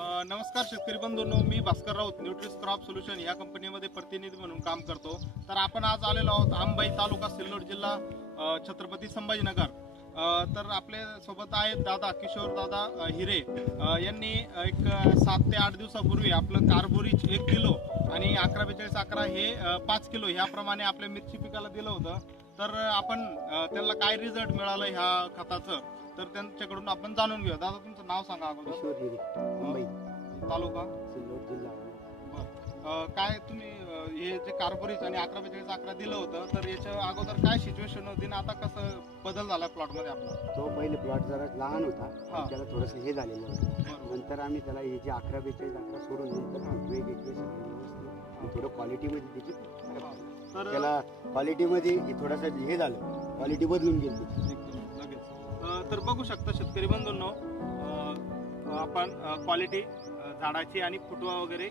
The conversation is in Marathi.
नमस्कार शेतकरी बंधूंनो मी Bhaskar Raut Nutris crop solution या कंपनीमध्ये प्रतिनिधी म्हणून काम करतो. तर आपण आज आलेलो आहोत आंबाई तालुका सिल्लोड जिल्हा छत्रपती संभाजीनगर. तर आपले सोबत आहेत दादा किशोर दादा हिरे. यांनी एक सात ते आठ दिवसापूर्वी आपलं कार्बोरिच एक किलो आणि अकरा बेचाळीस अकरा हे पाच किलो ह्याप्रमाणे आपल्या मिरची पिकाला दिलं होतं. तर आपण त्यांना काय रिझल्ट मिळालं ह्या खताचं तर त्यांच्याकडून आपण जाणून घेऊया. दादा तुमचं नाव सांगा अगोदर. तालुका? काय तुम्ही हे जे कार्बोरिच आणि अकरा बेचाळीस अकरा दिलं होतं तर याच्या अगोदर काय सिच्युएशन होती ना आता कसं बदल झाला प्लॉटमध्ये आपला? तो पहिले प्लॉट जरा लहान होता. त्याला थोडंसं हे झालेलं होतं. नंतर आम्ही त्याला हे जे अकरा बेचाळीस अकरा सोडून नंतर थोडं क्वालिटीमध्ये त्याची. तर त्याला क्वालिटीमध्ये थोडासा हे झालं. क्वालिटी बदलून गेली. लगेच अ, तर बघू शकता शेतकरी बंधूंनो अ, आपण क्वालिटी झाडाची आणि फुटवा वगैरे